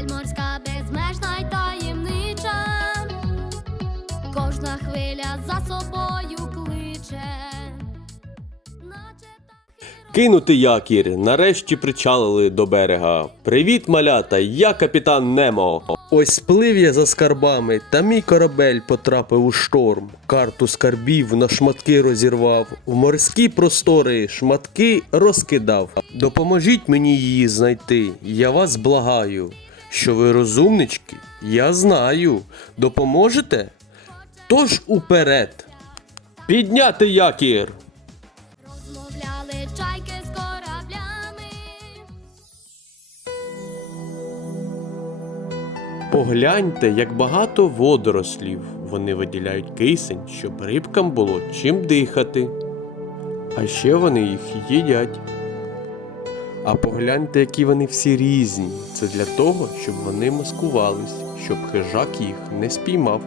Даль морська безмежна й таємнича, кожна хвиля за собою кличе. Кинути якір. Нарешті причалили до берега. Привіт, малята! Я капітан Немо. Ось плив я за скарбами, та мій корабель потрапив у шторм. Карту скарбів на шматки розірвав, в морські простори шматки розкидав. Допоможіть мені її знайти, я вас благаю. Що ви розумнички, я знаю. Допоможете? Тож уперед. Підняти якір! розмовляли чайки з кораблями. Погляньте, як багато водорослів. Вони виділяють кисень, щоб рибкам було чим дихати. А ще вони їх їдять. А погляньте, які вони всі різні. Це для того, щоб вони маскувались, щоб хижак їх не спіймав.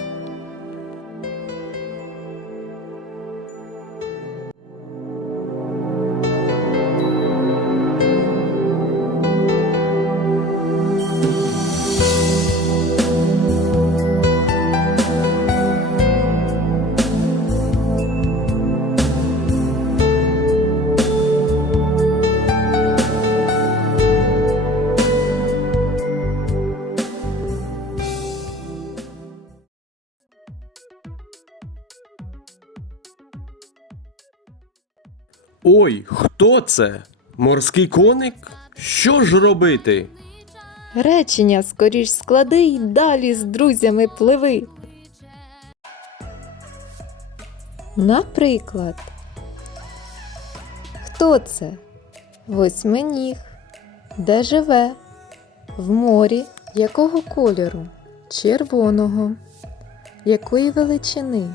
Ой, хто це? Морський коник? Що ж робити? Речення скоріш склади й далі з друзями пливи. Наприклад, хто це? Восьминіг. Де живе? В морі. Якого кольору? Червоного. Якої величини?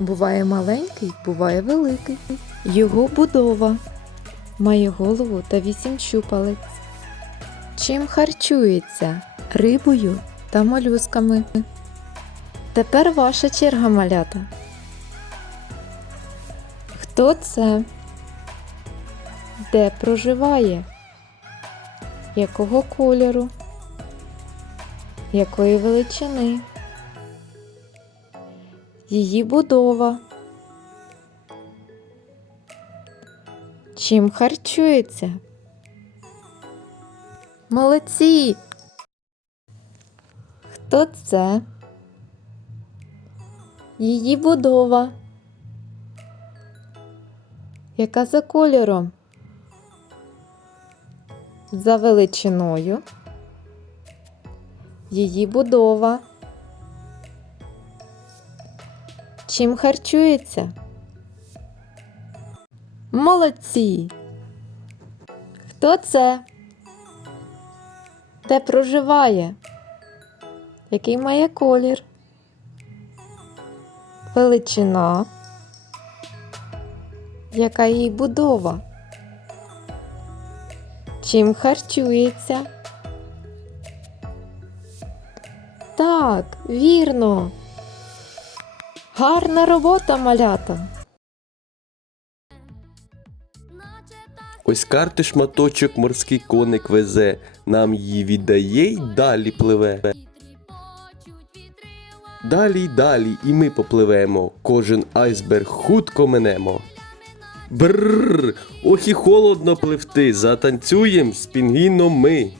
Буває маленький, буває великий. Його будова. Має голову та вісім щупалець. Чим харчується? Рибою та молюсками. Тепер ваша черга малята. Хто це? Де проживає? Якого кольору? Якої величини? Її будова. Чим харчується? Молодці! Хто це? Її будова. Яка за кольором? За величиною. Її будова. Чим харчується? Молодці! Хто це? Де проживає? Який має колір? Величина? Яка її будова? Чим харчується? Так, вірно. Гарна робота, малята. Ось карти шматочок морський коник везе, нам її віддає й далі пливе. Далі й далі, і ми попливемо, кожен айсберг хутко минемо. Бррр, ох і холодно пливти, затанцюєм з пінгіном ми.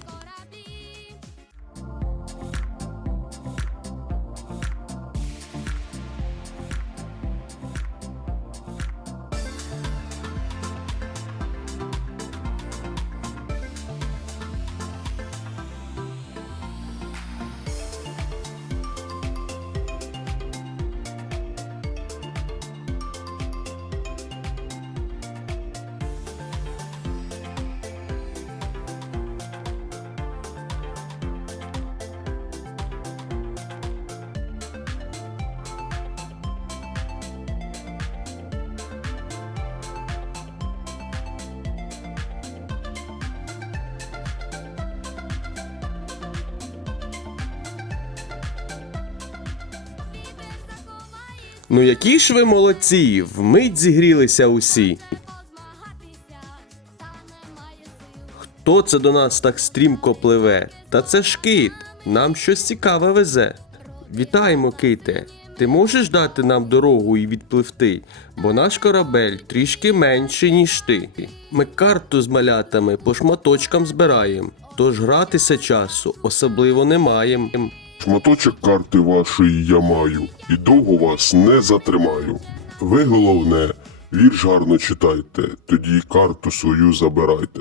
Ну які ж ви молодці, вмить зігрілися усі. Хто це до нас так стрімко пливе? Та це ж кит. нам щось цікаве везе. Вітаємо, ките. Ти можеш дати нам дорогу і відпливти, бо наш корабель трішки менший, ніж ти. Ми карту з малятами по шматочкам збираємо, тож гратися часу особливо не маємо. Шматочок карти вашої я маю, і довго вас не затримаю. Ви головне, вірш гарно читайте, тоді карту свою забирайте.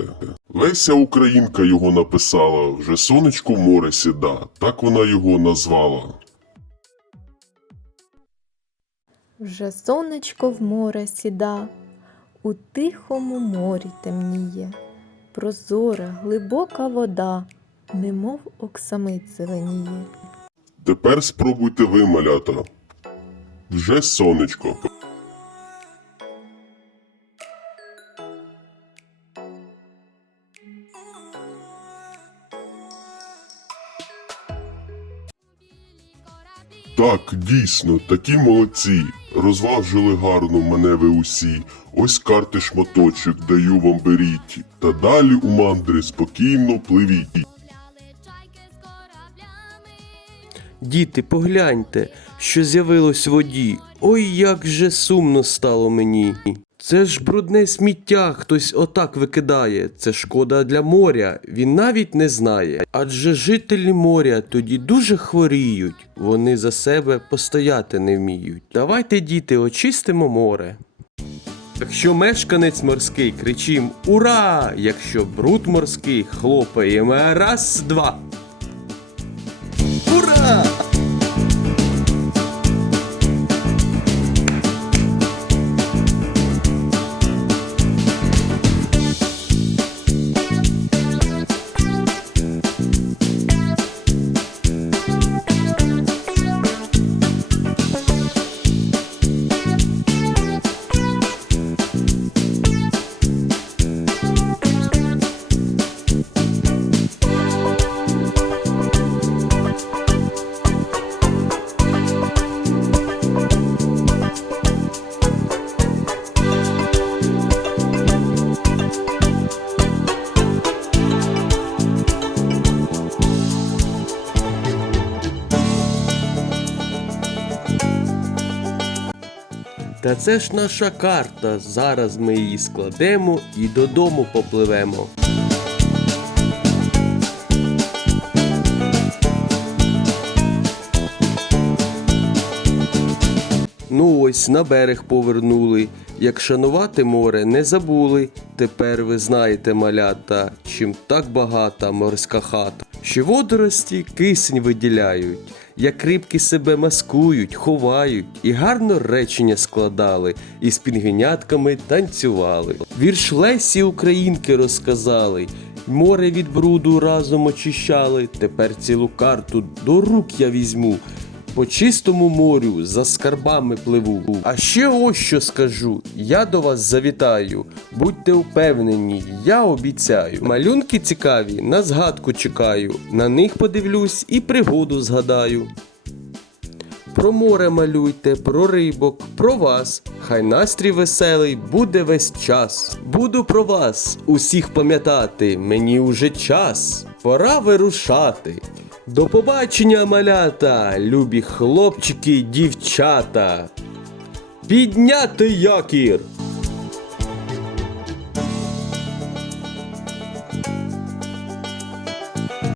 Леся Українка його написала, вже сонечко в море сіда, так вона його назвала. Вже сонечко в море сіда, у тихому морі темніє, прозора, глибока вода, немов оксамит зеленіє. Тепер спробуйте ви, малята. Вже сонечко. Так, дійсно, такі молодці. Розважили гарно мене ви усі. Ось карти шматочок даю вам беріть. Та далі у мандри спокійно пливіть. Діти, погляньте, що з'явилось в воді. Ой, як же сумно стало мені. Це ж брудне сміття хтось отак викидає. Це шкода для моря. Він навіть не знає. Адже жителі моря тоді дуже хворіють. Вони за себе постояти не вміють. Давайте, діти, очистимо море. Якщо мешканець морський кричим Ура! Якщо бруд морський хлопаємо раз, два. Ура! Та це ж наша карта. Зараз ми її складемо і додому попливемо. Ну ось на берег повернули. Як шанувати море не забули. Тепер ви знаєте, малята, чим так багата морська хата. Що водорості кисень виділяють, як рибки себе маскують, ховають і гарно речення складали, і з пінгвінятками танцювали. Вірш Лесі Українки розказали. Море від бруду разом очищали. Тепер цілу карту до рук я візьму. По чистому морю за скарбами пливу. А ще ось що скажу: я до вас завітаю. Будьте впевнені, я обіцяю. Малюнки цікаві, на згадку чекаю. На них подивлюсь і пригоду згадаю. Про море малюйте, про рибок, про вас. Хай настрій веселий буде весь час. Буду про вас усіх пам'ятати. Мені уже час. Пора вирушати. До побачення, малята, любі хлопчики, дівчата. Підняти якір!